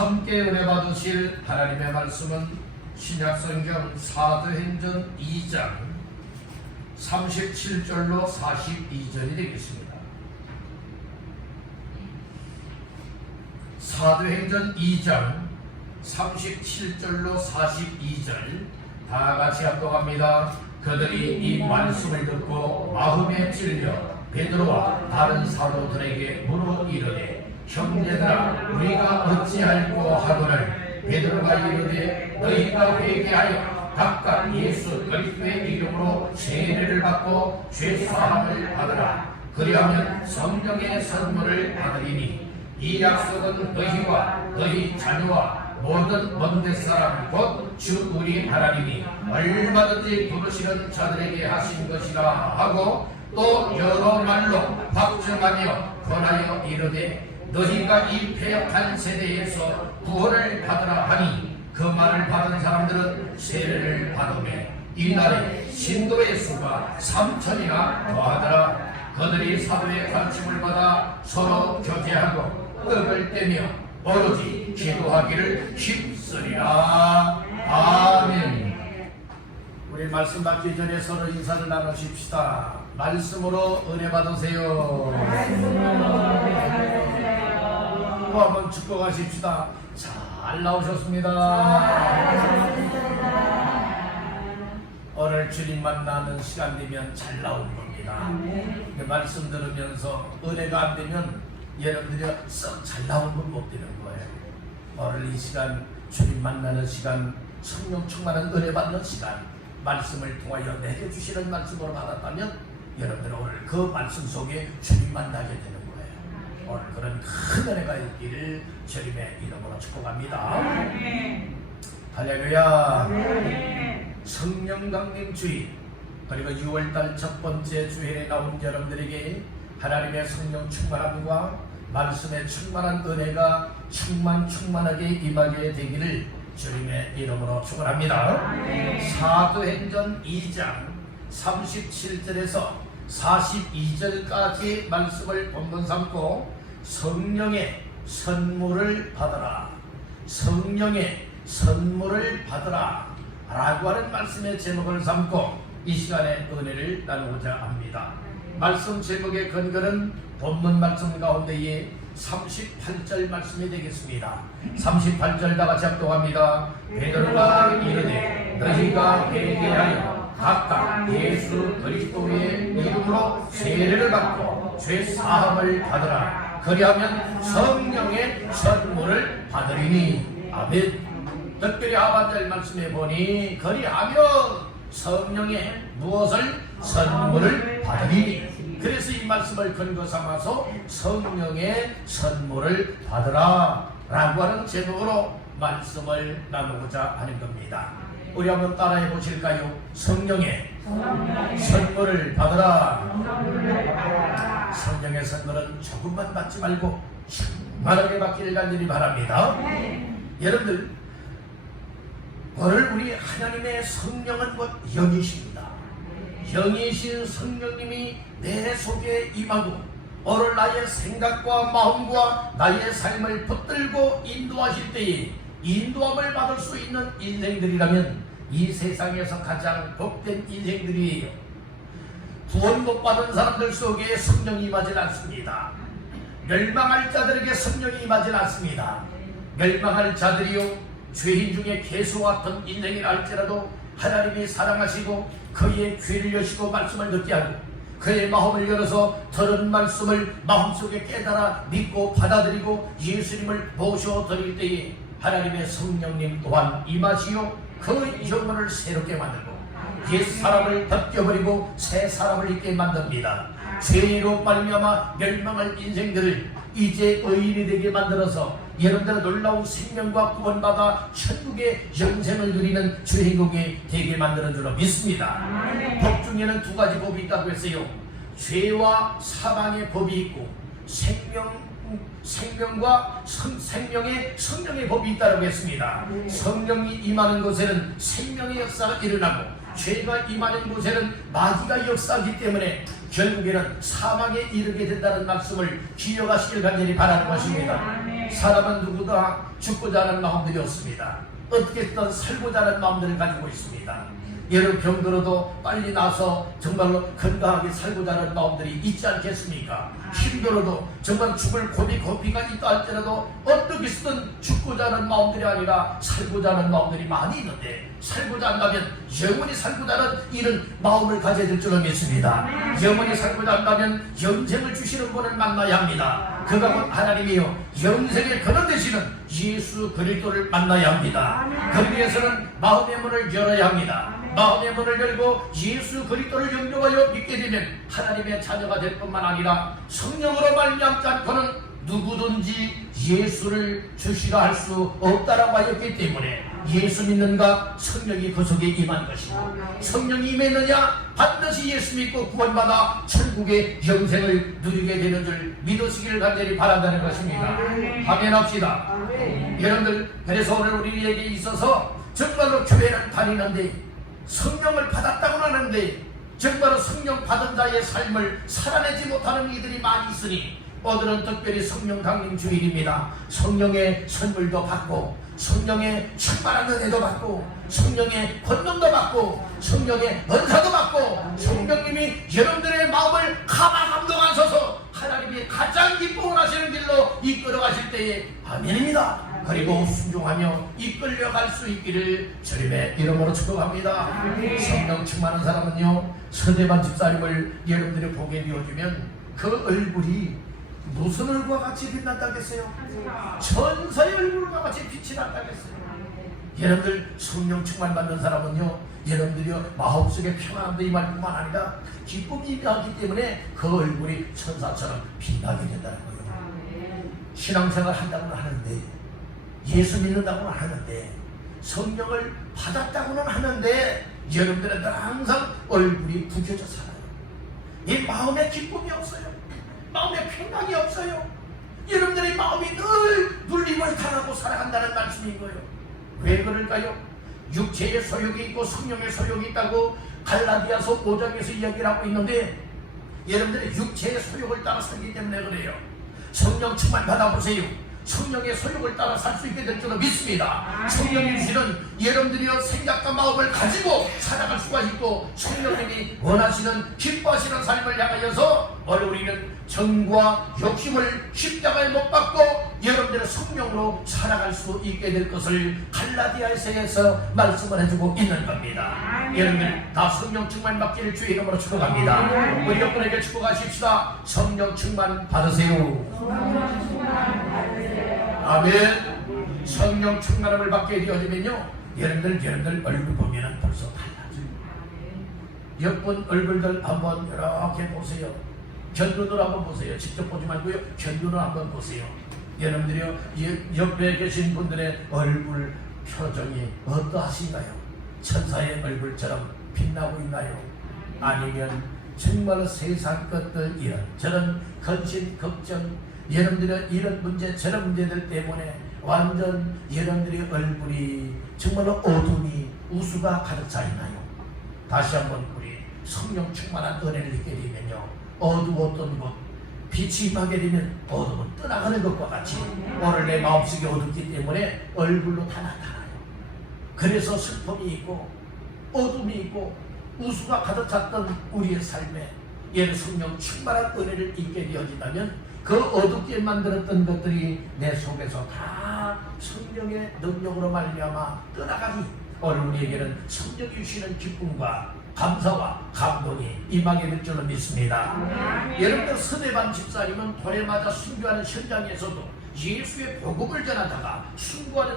함께 은혜 받으실 하나님의 말씀은 신약성경 사도행전 2장 37절로 42절이 되겠습니다. 사도행전 2장 37절로 42절 다 같이 합독합니다. 그들이 이 말씀을 듣고 마음에 찔려 베드로와 다른 사도들에게 물어 이르되 형제들아 우리가 어찌할꼬 하거늘 베드로가 이르되 너희가 회개하여 각각 예수 그리스도의 이름으로 세례를 받고 죄사함을 받으라. 그리하면 성령의 선물을 받으리니 이 약속은 너희와 너희 자녀와 모든 먼데 사람 곧 주 우리 하나님이 얼마든지 부르시는 자들에게 하신 것이라 하고 또 여러 말로 박정하며 권하여 이르되 너희가 이 패역한 세대에서 구원을 받으라 하니 그 말을 받은 사람들은 세례를 받으며 이날에 신도의 수가 3,000이나 더하더라. 그들이 사도의 가르침을 받아 서로 교제하고 떡을 떼며 오로지 기도하기를 힘쓰리라. 아멘. 우리 말씀 받기 전에 서로 인사를 나누십시다. 말씀으로 은혜 받으세요. 또 한번 축복하십시다. 잘 나오셨습니다. 오늘 주님 만나는 시간 되면 잘 나오는 겁니다. 말씀 들으면서 은혜가 안 되면 여러분들이 썩 잘 나오는 건 못 되는 거예요. 오늘 이 시간 주님 만나는 시간, 성령 충만한 은혜 받는 시간, 말씀을 통하여 내려주시는 말씀으로 받았다면 여러분들 오늘 그 말씀 속에 주님 만나게 되는 거예요. 오늘 그런 큰 은혜가 있기를 주님의 이름으로 축복합니다. 할렐루야. 성령 강림 주일 그리고 6월달 첫 번째 주일에 나온 여러분들에게 하나님의 성령 충만함과 말씀의 충만한 은혜가 충만하게 임하게 되기를 주님의 이름으로 축원합니다. 사도행전 2장 37절에서 42절까지 말씀을 본문 삼고 성령의 선물을 받으라, 성령의 선물을 받으라 라고 하는 말씀의 제목을 삼고 이 시간에 은혜를 나누고자 합니다. 말씀 제목의 근거는 본문 말씀 가운데에 38절 말씀이 되겠습니다. 38절 다 같이 합독합니다. 베드로가 이르되 너희가 회개하여 각각 예수 그리스도의 이름으로 세례를 받고 죄 사함을 받으라. 그리하면 성령의 선물을 받으리니. 아멘. 특별히 하반절 말씀에 보니 그리하면 성령의 무엇을 선물을 받으리니. 그래서 이 말씀을 근거 삼아서 성령의 선물을 받으라 라고 하는 제목으로 말씀을 나누고자 하는 겁니다. 우리 한번 따라해 보실까요? 성령의 선물을 받으라. 성령의 선물은 조금만 받지 말고 충만하게 받기를 간절히 바랍니다. 여러분들 오늘 우리 하나님의 성령은 곧 영이십니다. 영이신 성령님이 내 속에 임하고 오늘 나의 생각과 마음과 나의 삶을 붙들고 인도하실 때에 인도함을 받을 수 있는 인생들이라면 이 세상에서 가장 복된 인생들이에요. 구원 못 받은 사람들 속에 성령이 임하지 않습니다. 멸망할 자들에게 성령이 임하지 않습니다. 멸망할 자들이요 죄인 중에 개수 같은 인생이라 할지라도 하나님이 사랑하시고 그의 귀를 여시고 말씀을 듣게 하고 그의 마음을 열어서 들은 말씀을 마음속에 깨달아 믿고 받아들이고 예수님을 모셔드릴 때에 하나님의 성령님 또한 임하시오 그 영혼을 새롭게 만들고 옛 사람을 벗겨버리고 새 사람을 있게 만듭니다. 죄로 말미암아 멸망할 인생들을 이제 의인이 되게 만들어서 여러분들은 놀라운 생명과 구원받아 천국의 영생을 누리는 주인공이 되게 만드는 줄로 믿습니다. 법 중에는 두 가지 법이 있다고 했어요. 죄와 사망의 법이 있고 생명과 생명의 성령의 법이 있다고 했습니다. 성령이 임하는 곳에는 생명의 역사가 일어나고 죄가 임하는 곳에는 마귀가 역사하기 때문에 결국에는 사망에 이르게 된다는 말씀을 기억하시길 간절히 바라는 것입니다. 사람은 누구나 죽고자 하는 마음들이 없습니다. 어떻게든 살고자 하는 마음들을 가지고 있습니다. 여러 병들어도 빨리 나서 정말로 건강하게 살고자 하는 마음들이 있지 않겠습니까? 힘들어도 정말 죽을 고비가 있다 할지라도 어떻게 쓰든 죽고자 하는 마음들이 아니라 살고자 하는 마음들이 많이 있는데, 살고자 한다면 영원히 살고자 하는 이런 마음을 가져야 될 줄로 믿습니다. 영원히 살고자 한다면 영생을 주시는 분을 만나야 합니다. 그가 곧 하나님이요 영생의 근원 되시는 예수 그리스도를 만나야 합니다. 그러기 위해서는 마음의 문을 열어야 합니다. 마음의 문을 열고 예수 그리스도를 영접하여 믿게 되면 하나님의 자녀가 될 뿐만 아니라 성령으로 말미암지 않고는 누구든지 예수를 주시라 할 수 없다라고 하였기 때문에 예수 믿는가 성령이 그 속에 임한 것이고, 성령이 임했느냐 반드시 예수 믿고 구원받아 천국의 영생을 누리게 되는 줄 믿으시기를 간절히 바란다는 것입니다. 확인합시다. 여러분들, 그래서 오늘 우리에게 있어서 정말로 교회를 다니는데 성령을 받았다고는 하는데 정말로 성령 받은 자의 삶을 살아내지 못하는 이들이 많이 있으니, 오늘은 특별히 성령 강림 주일입니다. 성령의 선물도 받고, 성령의 충만한 은혜도 받고, 성령의 권능도 받고, 성령의 은사도 받고, 성령님이 여러분들의 마음을 가만 감동하셔서 하나님이 가장 기뻐하시는 길로 이끌어 가실 때에 아멘입니다. 그리고 순종하며 이끌려갈 수 있기를 주님의 이름으로 축복합니다. 성령 충만한 사람은요, 서대반 집사님을 여러분들이 보게 되어주면 그 얼굴이 무슨 얼굴과 같이 빛난다겠어요? 천사의 얼굴과 같이 빛이 난다겠어요? 여러분들, 성령 충만 받는 사람은요, 여러분들이요 마음속에 평안함도 임할 뿐만 아니라 기쁨이 임하기 때문에 그 얼굴이 천사처럼 빛나게 된다는 거예요. 신앙생활 한다고는 하는데, 예수 믿는다고는 하는데, 성령을 받았다고는 하는데 여러분들은 항상 얼굴이 부겨져 살아요. 이 마음에 기쁨이 없어요. 마음에 평강이 없어요. 여러분들의 마음이 늘 눌림을 당하고 살아간다는 말씀인 거예요. 왜 그럴까요? 육체의 소욕이 있고 성령의 소욕이 있다고 갈라디아서 5장에서 이야기를 하고 있는데, 여러분들의 육체의 소욕을 따라 살기 때문에 그래요. 성령 충만 받아보세요. 성령의 소욕을 따라 살 수 있게 될 줄로 믿습니다. 성령이 주시는 여러분들이여 생각과 마음을 가지고 살아갈 수가 있고, 성령님이 원하시는 기뻐하시는 삶을 향하여서 오늘 우리는 정과 욕심을 십자가에 못 박고 여러분들의 성령으로 살아갈 수 있게 될 것을 갈라디아서에서 말씀을 해주고 있는 겁니다. 여러분들 다 성령 충만 받기를 주의 이름으로 축복합니다. 우리 여러분에게 축복하십시다. 성령 충만 받으세요. 아멘. 성령 충만함을 받게 되어지면요, 여러분들 얼굴 보면 벌써 달라져요. 옆분 얼굴들 한번 이렇게 보세요. 견눈으로 한번 보세요. 직접 보지 말고요, 견눈으로 한번 보세요. 여러분들이요, 옆에 계신 분들의 얼굴 표정이 어떠하신가요? 천사의 얼굴처럼 빛나고 있나요? 아니면 정말 세상 것들 이런 저런 근심 걱정, 여러분들의 이런 문제 저런 문제들 때문에 완전 여러분들의 얼굴이 정말로 어둠이 우수가 가득 차 있나요? 다시 한번 우리 성령 충만한 은혜를 느끼게 되면요, 어두웠던 곳 빛이 임하게 되면 어둠은 떠나가는 것과 같이 오늘 내 마음속이 어둡기 때문에 얼굴로 다 나타나요. 그래서 슬픔이 있고 어둠이 있고 우수가 가득 찼던 우리의 삶에 얘는 성령 충만한 은혜를 잊게 되어진다면 그 어둡게 만들었던 것들이 내 속에서 다 성령의 능력으로 말미암아 떠나가니 오늘 우리에게는 성령이 주시는 기쁨과 감사와 감동이 임하게 될 줄로 믿습니다. 여러분들, 서대반 집사님은 돌에 맞아 순교하는 현장에서도 예수의 복음을 전하다가 순교하는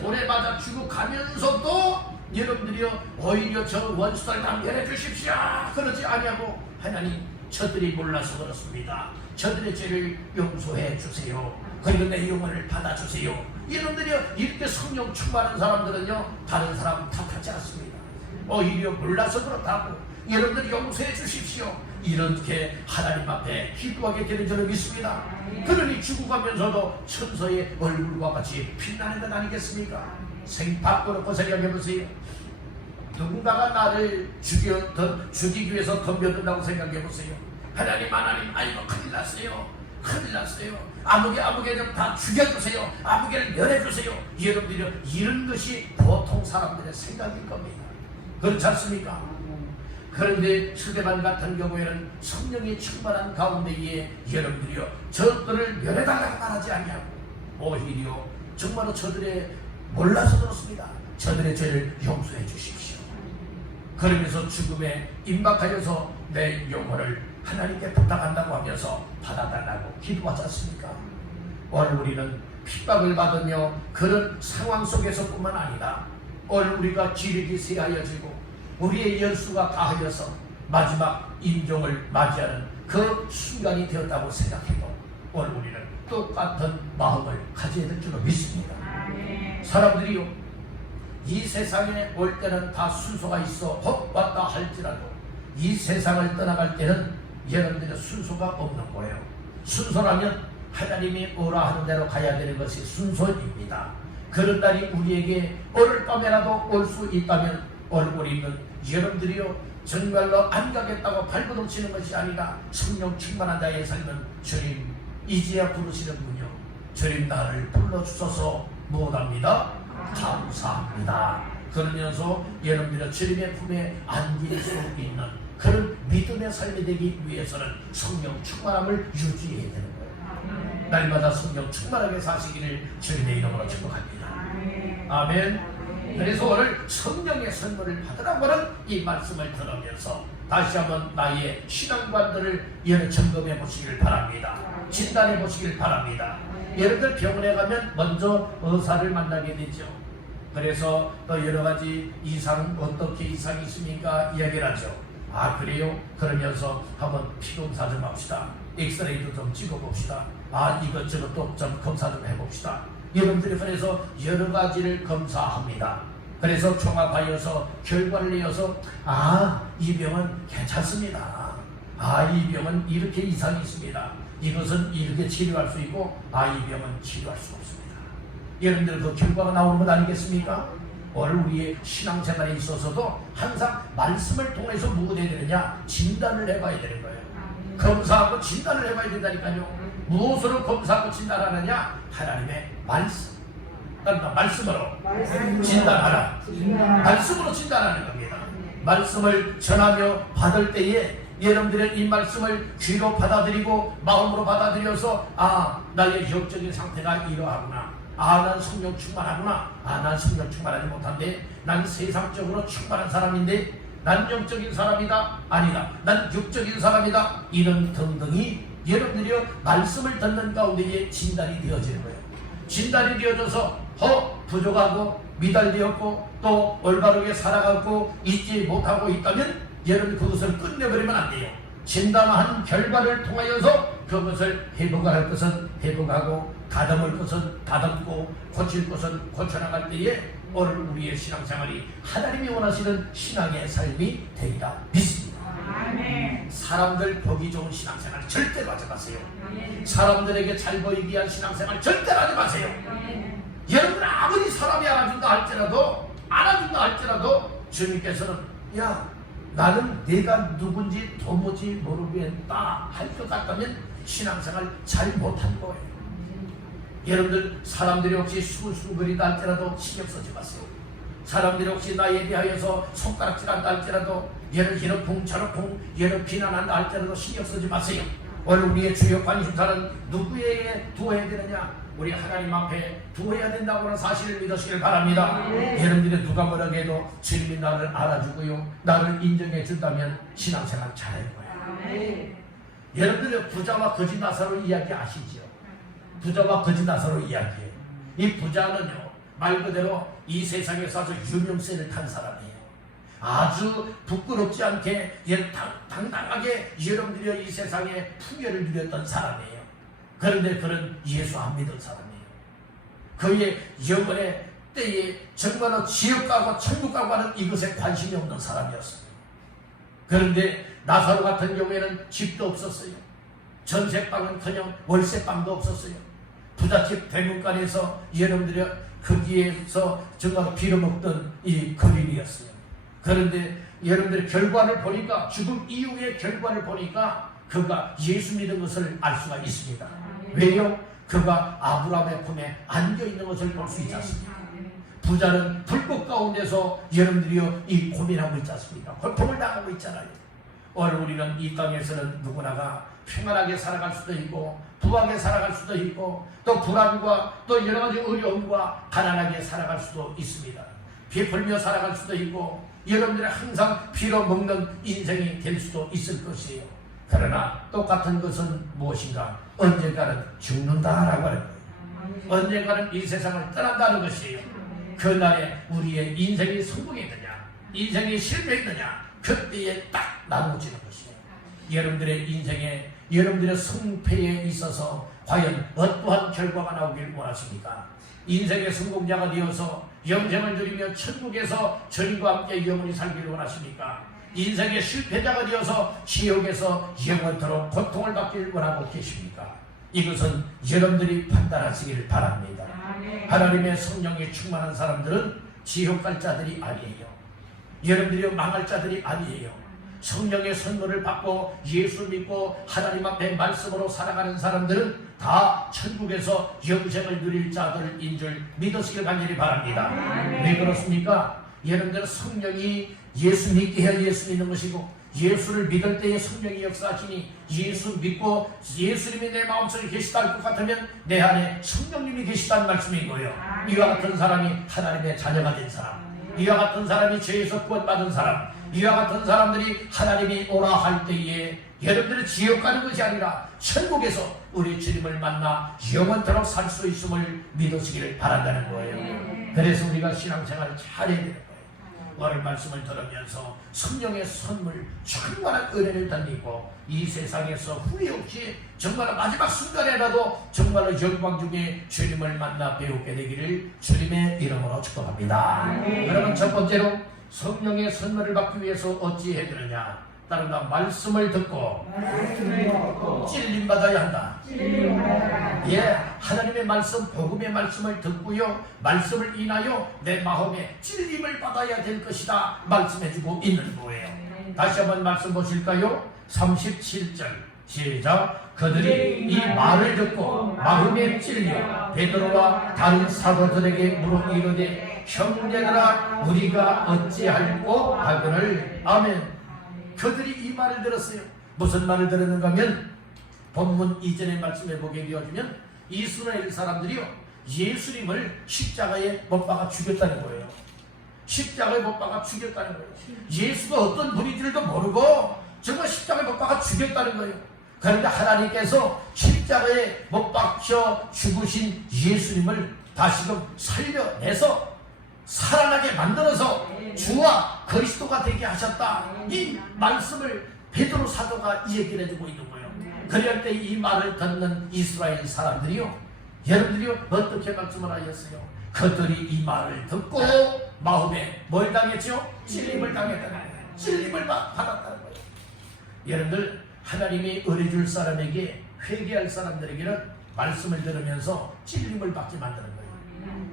돌에 맞아 죽어가면서도 여러분들이요 오히려 저 원수를 남겨내 주십시오 그러지 아니하고, 하나님 저들이 몰라서 그렇습니다. 저들의 죄를 용서해 주세요. 그리고 내 영혼을 받아주세요. 여러분들이 이렇게 성령 충만한 사람들은요 다른 사람 탓하지 않습니다. 오히려 몰라서 그렇다고 여러분들이 용서해 주십시오 이렇게 하나님 앞에 기도하게 되는 줄을 믿습니다. 그러니 죽어가면서도 천사의 얼굴과 같이 빛나는 것 아니겠습니까? 생각으로 생각해보세요. 누군가가 나를 죽이기 위해서 덤벼든다고 생각해보세요. 하나님 아이고 큰일 났어요. 큰일 났어요. 아무개 좀 다 죽여주세요. 아무개를 멸해주세요. 여러분들이 이런 것이 보통 사람들의 생각일 겁니다. 그렇지 않습니까? 그런데 스데반 같은 경우에는 성령이 충만한 가운데에 여러분들이요 저들을 멸해달라고 말하지 아니하고 오히려 정말로 저들의 몰라서 그렇습니다. 저들의 죄를 용서해 주십시오. 그러면서 죽음에 임박하여서 내 영혼을 하나님께 부탁한다고 하면서 받아달라고 기도하지 않습니까? 오늘 우리는 핍박을 받으며 그런 상황 속에서뿐만 아니라 오늘 우리가 기력이 쇠하여지고 우리의 연수가 다하여서 마지막 임종을 맞이하는 그 순간이 되었다고 생각해도 오늘 우리는 똑같은 마음을 가져야 될 줄로 믿습니다. 사람들이요 이 세상에 올 때는 다 순서가 있어 헛 왔다 할지라도 이 세상을 떠나갈 때는 여러분들의 순서가 없는 거예요. 순서라면 하나님이 오라 하는 대로 가야 되는 것이 순서입니다. 그런 날이 우리에게 오늘 밤에라도 올 수 있다면 오늘 우리는 여러분들이요 정말로 안 가겠다고 발버둥 치는 것이 아니라 성령 충만한 자의 삶은 주님 이제야 부르시는군요. 주님 나를 불러주셔서 못합니다. 감사합니다. 그러면서 여러분들의 주님의 품에 안길 수 있는 그런 믿음의 삶이 되기 위해서는 성령 충만함을 유지해야 되는 거예요. 날마다 성령 충만하게 사시기를 주님의 이름으로 축복합니다. 아멘. 그래서 오늘 성령의 선물을 받으라고 하는 이 말씀을 들으면서 다시 한번 나의 신앙관들을 점검해 보시길 바랍니다. 진단해 보시길 바랍니다. 여러분들 병원에 가면 먼저 의사를 만나게 되죠. 그래서 또 여러 가지 이상 어떻게 이상이 있습니까? 이야기를 하죠. 아 그래요? 그러면서 한번 피검사 좀 합시다. 엑스레이도 좀 찍어봅시다. 아 이것저것 또 좀 검사 좀 해봅시다. 여러분들이 그래서 여러 가지를 검사합니다. 그래서 종합하여서 결과를 내어서 아 이 병은 괜찮습니다. 아 이 병은 이렇게 이상이 있습니다. 이것은 이렇게 치료할 수 있고 아 이 병은 치료할 수 없습니다. 여러분들 그 결과가 나오는 것 아니겠습니까? 오늘 우리의 신앙생활에 있어서도 항상 말씀을 통해서 무엇을 해야 되느냐 진단을 해봐야 되는 거예요. 검사하고 진단을 해봐야 된다니까요. 무엇으로 검사하고 진단하느냐? 하나님의 말씀. 그러니까 말씀으로 진단하라. 말씀으로 진단하는 겁니다. 말씀을 전하며 받을 때에 여러분들의 이 말씀을 귀로 받아들이고 마음으로 받아들여서 아 나의 영적인 상태가 이러하구나. 아 난 성령 충만하구나. 아 난 성령 충만하지 못한데 난 세상적으로 충만한 사람인데 난 영적인 사람이다. 아니다. 난 육적인 사람이다. 이런 등등이 여러분들이 말씀을 듣는 가운데에 진단이 되어지는 거예요. 진단이 되어져서 부족하고 미달되었고 또 올바르게 살아가고 있지 못하고 있다면 여러분 그것을 끝내버리면 안 돼요. 진단한 결과를 통하여서 그것을 회복할 것은 회복하고 다듬을 것은 다듬고 고칠 것은 고쳐나갈 때에 오늘 우리의 신앙생활이 하나님이 원하시는 신앙의 삶이 되리라 믿습니다. 사람들 보기 좋은 신앙생활 절대로 하지 마세요. 사람들에게 잘 보이기 위한 신앙생활 절대로 하지 마세요. 여러분 아무리 사람이 알아준다 할지라도 주님께서는 야 나는 내가 누군지 도무지 모르겠다 할 것 같다면 신앙생활 잘 못한 거예요. 여러분들 사람들이 혹시 수근수근거린다 할지라도 신경 쓰지 마세요. 사람들이 혹시 나에 대하여서 손가락질한다 할지라도 얘는 붕차놓고 얘는 비난한다 할지라도 신경 쓰지 마세요. 오늘 우리의 주요 관심사는 누구에게 두어야 되느냐? 우리 하나님 앞에 두어야 된다고 하는 사실을 믿으시길 바랍니다. 여러분들이 누가 뭐라고 해도 주님이 나를 알아주고요 나를 인정해 준다면 신앙생활 잘하는 거야. 여러분들의 부자와 거지 나사로 이야기 아시죠? 부자와 거지 나사로 이야기해요. 이 부자는요 말 그대로 이 세상에서 아주 유명세를 탄 사람이에요. 아주 부끄럽지 않게 당당하게 여러분들이 이 세상에 풍요를 누렸던 사람이에요. 그런데 그는 예수 안 믿은 사람이에요. 그의 영혼의 때에 정말로 지옥 가고 천국 가고 하는 이것에 관심이 없는 사람이었어요. 그런데 나사로 같은 경우에는 집도 없었어요. 전세방은커녕 월세방도 없었어요. 부잣집 대문간에서 여러분들이 거기에서 정말 빌어먹던 이 거린이었어요. 그런데 여러분들 결과를 보니까 죽음 이후의 결과를 보니까 그가 예수 믿은 것을 알 수가 있습니다. 왜요? 그가 아브라함의 품에 안겨있는 것을 볼 수 있지 않습니까? 부자는 불꽃 가운데서 여러분들이요 이 고민하고 있지 않습니까? 고통을 당하고 있잖아요. 오늘 우리는 이 땅에서는 누구나가 평안하게 살아갈 수도 있고 부하게 살아갈 수도 있고 또 불안과 또 여러가지 어려움과 가난하게 살아갈 수도 있습니다. 베풀며 살아갈 수도 있고 여러분들이 항상 피로 먹는 인생이 될 수도 있을 것이에요. 그러나 똑같은 것은 무엇인가? 언젠가는 죽는다라고 하는 거예요. 언젠가는 이 세상을 떠난다는 것이에요. 그날에 우리의 인생이 성공했느냐 인생이 실패했느냐 그때에 딱 나누어지는 것이에요. 여러분들의 인생에 여러분들의 성패에 있어서 과연 어떠한 결과가 나오길 원하십니까? 인생의 성공자가 되어서 영생을 누리며 천국에서 주님과 함께 영원히 살기를 원하십니까? 인생의 실패자가 되어서 지옥에서 영원토록 고통을 받기를 원하고 계십니까? 이것은 여러분들이 판단하시기를 바랍니다. 하나님의 성령이 충만한 사람들은 지옥 갈 자들이 아니에요. 여러분들이 망할 자들이 아니에요. 성령의 선물을 받고 예수 믿고 하나님 앞에 말씀으로 살아가는 사람들은 다 천국에서 영생을 누릴 자들인 줄 믿으시길 간절히 바랍니다. 왜 그렇습니까? 여러분들은 성령이 예수 믿게 해야 예수 믿는 것이고 예수를 믿을 때에 성령이 역사하시니 예수 믿고 예수님이 내 마음속에 계시다 할 것 같으면 내 안에 성령님이 계시다는 말씀인 거예요. 이와 같은 사람이 하나님의 자녀가 된 사람, 이와 같은 사람이 죄에서 구원받은 사람, 이와 같은 사람들이 하나님이 오라 할 때에 여러분들은 지옥 가는 것이 아니라 천국에서 우리 주님을 만나 영원토록 살 수 있음을 믿으시기를 바란다는 거예요. 그래서 우리가 신앙생활을 잘해야 되는 거예요. 오늘 말씀을 들으면서 성령의 선물 충만한 은혜를 덧입고 이 세상에서 후회 없이 정말 마지막 순간에라도 정말로 영광 중에 주님을 만나 배우게 되기를 주님의 이름으로 축복합니다. 여러분, 첫 번째로 성령의 선물을 받기 위해서 어찌해야 되느냐? 다른 말씀을 듣고 찔림 받아야 한다. 예, 하나님의 말씀, 복음의 말씀을 듣고요, 말씀을 인하여 내 마음에 찔림을 받아야 될 것이다 말씀해주고 있는 거예요. 다시 한번 말씀 보실까요? 37절 시작. 그들이 이 말을 듣고 마음에 찔려 베드로와 다른 사도들에게 물어 이르되 형제들아 우리가 어찌할꼬 하거늘. 아멘. 그들이 이 말을 들었어요. 무슨 말을 들었는가 하면 본문 이전의 말씀에 보게 되어지면 이스라엘 사람들이요 예수님을 십자가에 못 박아 죽였다는 거예요. 십자가에 못 박아 죽였다는 거예요. 예수가 어떤 분인지도 모르고 정말 십자가에 못 박아 죽였다는 거예요. 그런데 하나님께서 십자가에 못 박혀 죽으신 예수님을 다시금 살려내서 살아나게 만들어서 주와 그리스도가 되게 하셨다. 이 말씀을 베드로 사도가 얘기를 해주고 있는 거예요. 그럴 때 이 말을 듣는 이스라엘 사람들이요, 여러분들이요 어떻게 말씀을 하셨어요? 그들이 이 말을 듣고 마음에 뭘 당했죠? 찔림을 당했다는 거예요. 찔림을 받았다는 거예요. 여러분들, 하나님이 은혜 줄 사람에게, 회개할 사람들에게는 말씀을 들으면서 찔림을 받게 만드는 거예요.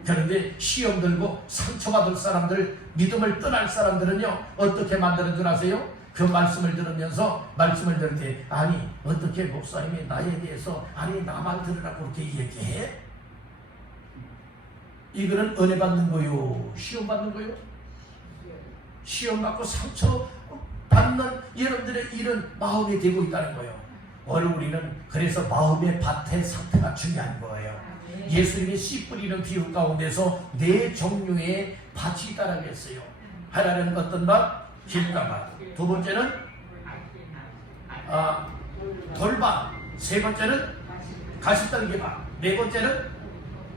그런데 시험 들고 상처받을 사람들, 믿음을 떠날 사람들은요 어떻게 만드는 줄 아세요? 그 말씀을 들으면서 말씀을 들을 때 아니 어떻게 목사님이 나에 대해서 아니 나만 들으라고 그렇게 얘기해? 이거는 은혜 받는 거요, 시험 받는 거요? 시험 받고 상처 받는 여러분들의 이런 마음이 되고 있다는 거예요. 오늘 우리는 그래서 마음의 밭의 상태가 중요한 거예요. 예수님이 씨 뿌리는 비유 가운데서 네 종류의 밭이 있다라고 했어요. 하나는 어떤 밭? 길가밭. 두 번째는 돌밭. 세 번째는 가시떨기밭. 네 번째는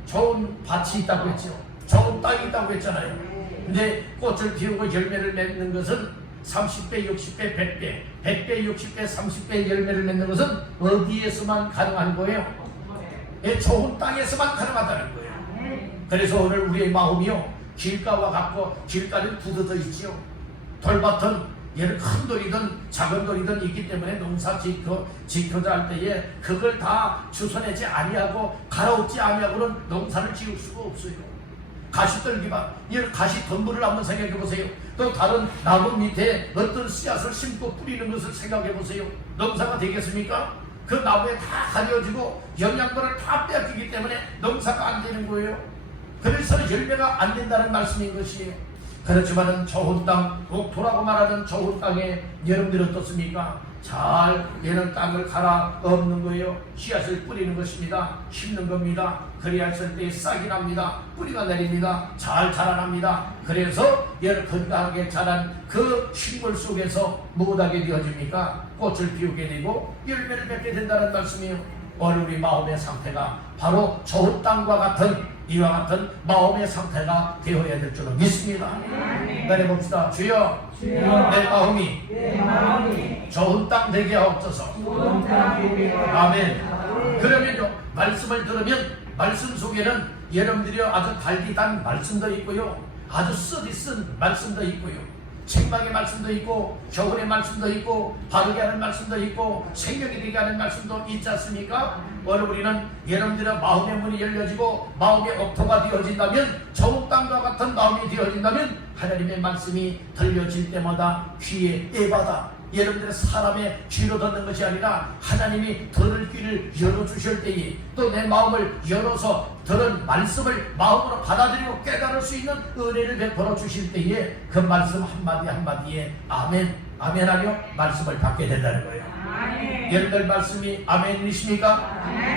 좋은 밭이 있다고 했죠. 좋은 땅이 있다고 했잖아요. 근데 꽃을 피우고 열매를 맺는 것은 30배, 60배, 100배, 100배, 60배, 30배 열매를 맺는 것은 어디에서만 가능한 거예요? 좋은 땅에서만 가능하다는 거예요. 그래서 오늘 우리의 마음이요 길가와 같고, 길가는 굳어져 있지요. 돌밭은 큰 돌이든 작은 돌이든 있기 때문에 농사 지켜자 할 때에 그걸 다 주워내지 아니하고 갈아엎지 아니하고는 농사를 지을 수가 없어요. 가시떨기밭, 이 가시 덤불을 한번 생각해 보세요. 또 다른 나무 밑에 어떤 씨앗을 심고 뿌리는 것을 생각해 보세요. 농사가 되겠습니까? 그 나무에 다 가려지고 영양분을 다 빼앗기기 때문에 농사가 안 되는 거예요. 그래서 열매가 안 된다는 말씀인 것이에요. 그렇지만은 좋은 땅, 옥토라고 말하는 좋은 땅에 여러분들이 어떻습니까? 잘 얘는 땅을 갈아 엎는 거예요. 씨앗을 뿌리는 것입니다. 심는 겁니다. 그래야 했을 때 싹이 납니다. 뿌리가 내립니다. 잘 자라납니다. 그래서 얘는 건강하게 자란 그 식물 속에서 무엇하게 되어집니까? 꽃을 피우게 되고 열매를 맺게 된다는 말씀이에요. 오늘 우리 마음의 상태가 바로 좋은 땅과 같은 이와 같은 마음의 상태가 되어야 될 줄로 믿습니다. 기다려 봅시다. 주여, 내 마음이 좋은 땅 되게 하옵소서. 아멘. 그러면요, 말씀을 들으면 말씀 속에는 여러분들이 아주 달기 단 말씀도 있고요, 아주 쓰디 쓴 말씀도 있고요, 책망의 말씀도 있고 교훈의 말씀도 있고 바르게 하는 말씀도 있고 생명이 되게 하는 말씀도 있지 않습니까? 오늘 우리는 여러분들의 마음의 문이 열려지고 마음의 옥토가 되어진다면, 좋은 땅과 같은 마음이 되어진다면 하나님의 말씀이 들려질 때마다 귀에 애받아 여러분들의 사람의 귀로 듣는 것이 아니라 하나님이 들을 귀를 열어주실 때에 또 내 마음을 열어서 들은 말씀을 마음으로 받아들이고 깨달을 수 있는 은혜를 베풀어 주실 때에 그 말씀 한마디 한마디에 아멘, 아멘 하며 말씀을 받게 된다는 거예요. 여러분들 말씀이 아멘이십니까?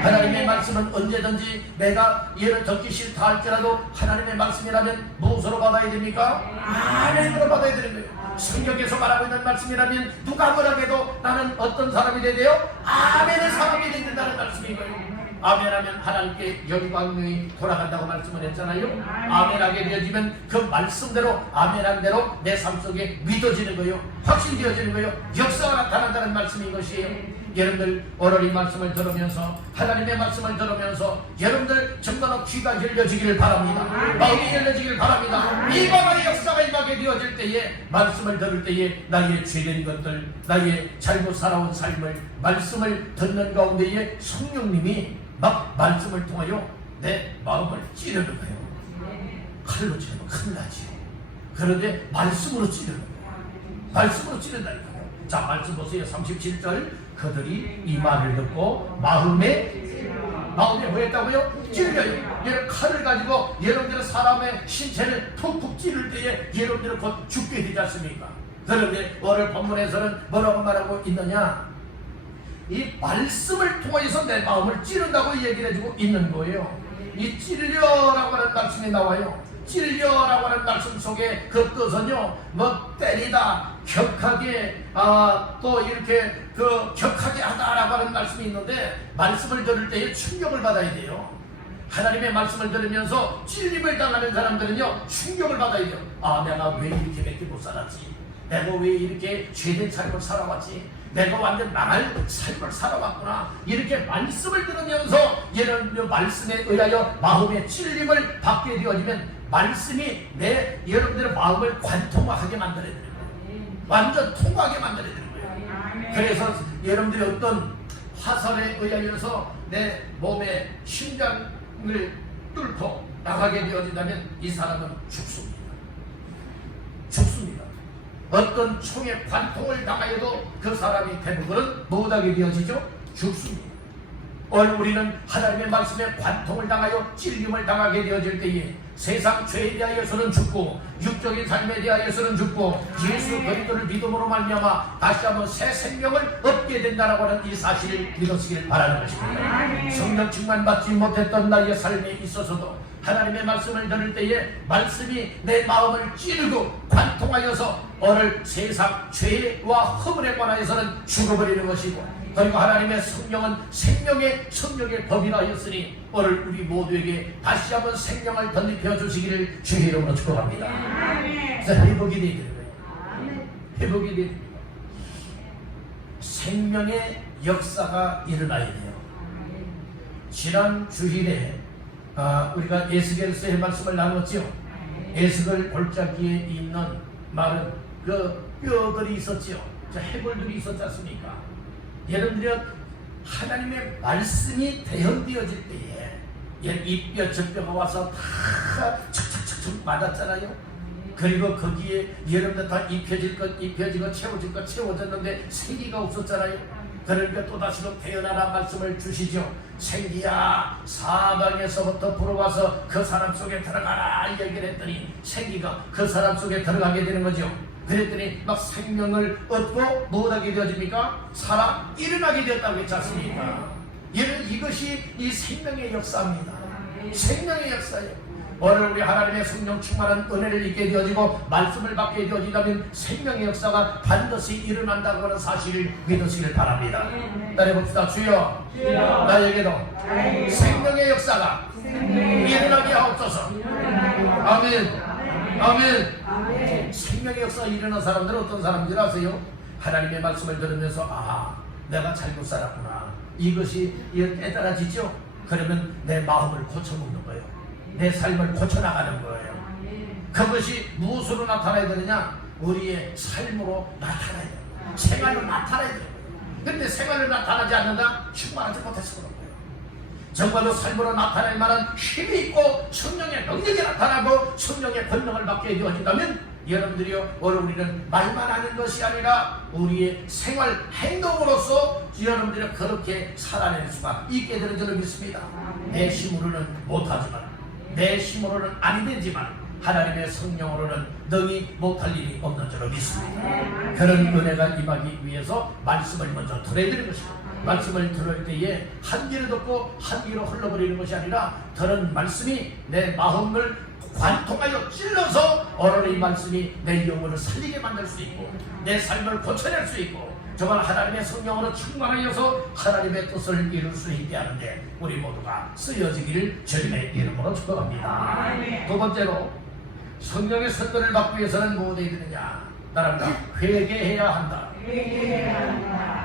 하나님의 말씀은 언제든지 내가 얘를 듣기 싫다 할지라도 하나님의 말씀이라면 무엇으로 받아야 됩니까? 아멘으로 받아야 되는 거예요. 성경에서 말하고 있는 말씀이라면 누가 뭐라고 해도 나는 어떤 사람이 돼야 돼요? 아멘의 사람이 된다는 말씀인 거예요. 아멘하면 하나님께 영광이 돌아간다고 말씀을 했잖아요. 아멘하게 되어지면 그 말씀대로 아멘한 대로 내 삶 속에 믿어지는 거예요. 확신되어지는 거예요. 역사가 나타난다는 말씀인 것이에요. 여러분들 오늘 이 말씀을 들으면서, 하나님의 말씀을 들으면서 여러분들 정말로 귀가 열려지기를 바랍니다. 마음이 열려지기를 바랍니다. 이 마음의 역사가 임하게 되어질 때에, 말씀을 들을 때에 나의 죄된 것들, 나의 잘못 살아온 삶을 말씀을 듣는 가운데에 성령님이 막 말씀을 통하여 내 마음을 찌르는 거예요. 칼로 치면 큰일 나지. 그런데 말씀으로 찌르는 거예요. 말씀으로 찌른다니까요. 자, 말씀 보세요. 37절. 그들이 이 말을 듣고 마음에 뭐 했다고요? 찔려요. 여러분, 칼을 가지고 여러분들의 사람의 신체를 푹푹 찌를 때에 여러분들은 곧 죽게 되지 않습니까? 그런데 오늘 본문에서는 뭐라고 말하고 있느냐? 이 말씀을 통해서 내 마음을 찌른다고 얘기를 해주고 있는 거예요. 이 찔려라고 하는 말씀이 나와요. 찔려라고 하는 말씀 속에 그 뜻은요, 뭐 때리다, 격하게, 또 이렇게 격하게 하다라고 하는 말씀이 있는데, 말씀을 들을 때에 충격을 받아야 돼요. 하나님의 말씀을 들으면서 찔림을 당하는 사람들은요, 충격을 받아야 돼요. 아, 내가 왜 이렇게 밖에 못 살았지? 내가 왜 이렇게 죄된 삶을 살아왔지? 내가 완전 망할 삶을 살아왔구나. 이렇게 말씀을 들으면서 이런 말씀에 의하여 마음의 찔림을 받게 되어지면 말씀이 여러분들의 마음을 관통하게 만들어야 되는 거예요. 완전 통하게 만들어야 되는 거예요. 그래서 여러분들이 어떤 화살에 의하여서 내 몸의 심장을 뚫고 나가게 되어진다면 이 사람은 죽습니다. 죽습니다. 어떤 총의 관통을 당하여도 그 사람이 대부분은 못하게 되어지죠? 죽습니다. 오늘 우리는 하나님의 말씀에 관통을 당하여 찔림을 당하게 되어질 때에 세상 죄에 대하여서는 죽고 육적인 삶에 대하여서는 죽고 예수 그리스도를 믿음으로 말미암아 다시 한번 새 생명을 얻게 된다라고 하는 이 사실을 믿으시길 바라는 것입니다. 성령 충만 받지 못했던 나의 삶에 있어서도 하나님의 말씀을 들을 때에 말씀이 내 마음을 찌르고 관통하여서 오늘 세상 죄와 허물에 관하여서는 죽어버리는 것이고, 그리고 하나님의 성령은 생명의 성령의 법이라 하였으니 오늘 우리 모두에게 다시 한번 생명을 덧입혀 주시기를 주의 이름으로 축복합니다. 그래서 회복이 되게 되는 거예요. 회복이 되게 됩니다. 생명의 역사가 일어나야 돼요. 지난 주일에 우리가 에스겔서의 말씀을 나눴죠. 에스겔 골짜기에 있는 말은 그 뼈들이 있었죠. 저 해골들이 있었지 않습니까? 여러분들이 하나님의 말씀이 대현되어질 때에 이 뼈 저 뼈가 와서 다 착착착 좀 맞았잖아요. 그리고 거기에 여러분들 다 입혀질 것 입혀지고 채워질 것 채워졌는데 생기가 없었잖아요. 그러니까 또다시도 태어나라 말씀을 주시죠. 생기야 사방에서부터 불어와서 그 사람 속에 들어가라 얘기를 했더니 생기가 그 사람 속에 들어가게 되는 거죠. 그랬더니 막 생명을 얻고 무엇하게 되어집니까? 살아 일어나게 되었다고 했지 않습니까? 이것이 이 생명의 역사입니다. 생명의 역사예요. 오늘 우리 하나님의 성령 충만한 은혜를 입게 되어지고 말씀을 받게 되어지다면 생명의 역사가 반드시 일어난다고 하는 사실을 믿으시길 바랍니다. 따라해봅시다. 주여 나에게도 생명의 역사가 일어나게 하옵소서. 아멘. 아멘. 생명의 역사가 일어난 사람들은 어떤 사람들 아세요? 하나님의 말씀을 들으면서 내가 잘못 살았구나, 이것이 깨달아지죠. 그러면 내 마음을 고쳐먹는 거예요. 내 삶을 고쳐나가는 거예요. 그것이 무엇으로 나타나야 되느냐? 우리의 삶으로 나타나야 돼요. 생활로 나타나야 돼요. 그런데 생활로 나타나지 않는다? 충만하지 못해서 그런 거예요. 정말로 삶으로 나타날 만한 힘이 있고 성령의 능력이 나타나고 성령의 권능을 받게 되어진다면 여러분들이요, 오늘 우리는 말만 하는 것이 아니라 우리의 생활 행동으로서 여러분들이 그렇게 살아낼 수가 있게 되는 줄을 믿습니다. 내 힘으로는 못하지만, 내 힘으로는 안 되지만 하나님의 성령으로는 능히 못할 일이 없는 줄을 믿습니다. 그런 은혜가 임하기 위해서 말씀을 먼저 들어드리는 것입니다. 말씀을 들을 때에 한 귀로 듣고 한 귀로 흘러버리는 것이 아니라 들은 말씀이 내 마음을 관통하여 찔러서 오늘 이 말씀이 내 영혼을 살리게 만들 수 있고 내 삶을 고쳐낼 수 있고 정말 하나님의 성령으로 충만하여서 하나님의 뜻을 이룰 수 있게 하는데 우리 모두가 쓰여지기를 주님의 이름으로 축복합니다. 두 번째로 성령의 선거를 받기 위해서는 무엇 해야 되느냐? 따라합니다. 회개해야 한다.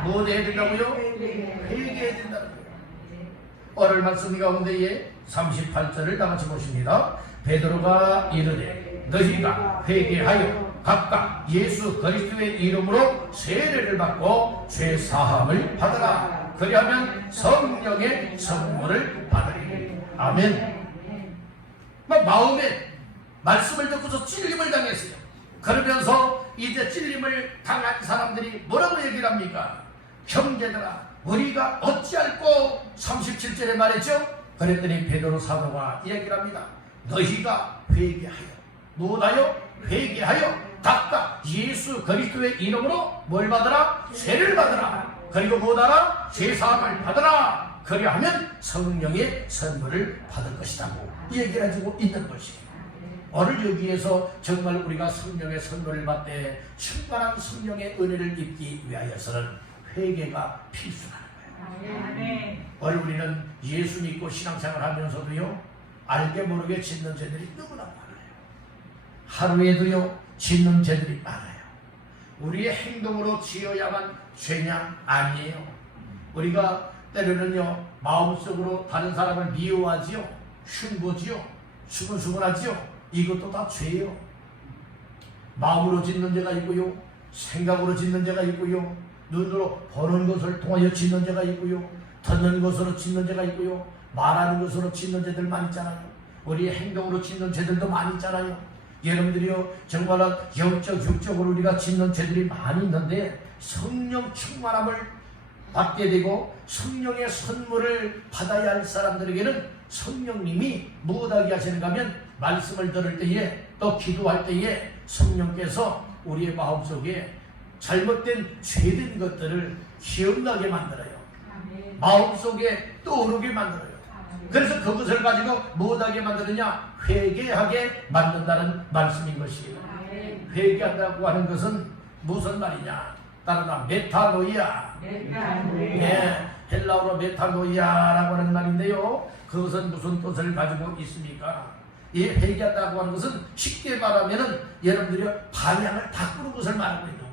무엇 해야 된다고요? 회개해야 된다는 거예요. 오늘 말씀 가운데에 38절을 다 같이 보십니다. 베드로가 이르되 너희가 회개하여 각각 예수 그리스도의 이름으로 세례를 받고 죄 사함을 받으라. 그리하면 성령의 선물을 받으리니. 아멘. 마음에 말씀을 듣고서 찔림을 당했어요. 그러면서 이제 찔림을 당한 사람들이 뭐라고 얘기를 합니까? 형제들아, 우리가 어찌할꼬? 37절에 말했죠. 그랬더니 베드로 사도가 얘기를 합니다. 너희가 회개하여 무엇하여? 회개하여 각각 예수 그리스도의 이름으로 뭘 받으라? 세례를 받으라. 그리고 무엇하라? 죄사함을 받으라. 그리하면 성령의 선물을 받을 것이라고 얘기를 해주고 있는 것이에요. 오늘 여기에서 정말 우리가 성령의 선물을 받되 충만한 성령의 은혜를 입기 위하여서는 회개가 필수라는 거예요. 오늘 우리는 예수 믿고 신앙생활 하면서도요, 알게 모르게 짓는 죄들이 너무나 많아요. 하루에도요 짓는 죄들이 많아요. 우리의 행동으로 지어야만 죄냐? 아니에요. 우리가 때로는요 마음속으로 다른 사람을 미워하지요, 흉보지요, 수근수근하지요. 이것도 다 죄예요. 마음으로 짓는 죄가 있고요, 생각으로 짓는 죄가 있고요, 눈으로 보는 것을 통하여 짓는 죄가 있고요, 듣는 것으로 짓는 죄가 있고요, 말하는 것으로 짓는 죄들 많이 있잖아요. 우리 행동으로 짓는 죄들도 많이 있잖아요. 여러분들이요 정말 영적 육적으로 우리가 짓는 죄들이 많이 있는데 성령 충만함을 받게 되고 성령의 선물을 받아야 할 사람들에게는 성령님이 무엇하게 하시는가 하면 말씀을 들을 때에 또 기도할 때에 성령께서 우리의 마음속에 잘못된 죄된 것들을 기억나게 만들어요. 마음속에 떠오르게 만들어요. 그래서 그것을 가지고 무엇하게 만드느냐? 회개하게 만든다는 말씀인 것이에요. 회개한다고 하는 것은 무슨 말이냐? 따라나 메타노이아. 네, 헬라어로 메타노이아라고 하는 말인데요, 그것은 무슨 뜻을 가지고 있습니까? 이 회개한다고 하는 것은 쉽게 말하면은 여러분들이 방향을 바꾸는 것을 말하고 있는 거예요.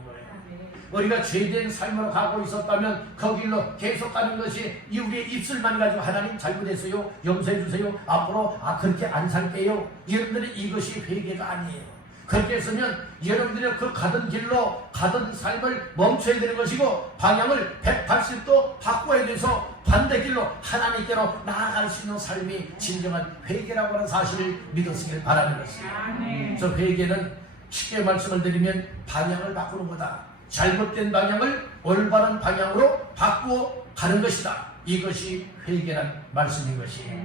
우리가 죄된 삶으로 가고 있었다면 그 길로 계속 가는 것이 우리의 입술만 가지고 하나님 잘못했어요, 용서해 주세요, 앞으로 그렇게 안 살게요. 여러분들이 이것이 회개가 아니에요. 그렇게 했으면 여러분들이 그 가던 길로 가던 삶을 멈춰야 되는 것이고 방향을 180도 바꿔야 돼서 반대길로 하나님께로 나아갈 수 있는 삶이 진정한 회개라고 하는 사실을 믿으시길 바라는 것입니다. 그래서 회개는 쉽게 말씀을 드리면 방향을 바꾸는 거다. 잘못된 방향을 올바른 방향으로 바꾸어 가는 것이다. 이것이 회개란 말씀인 것이에요.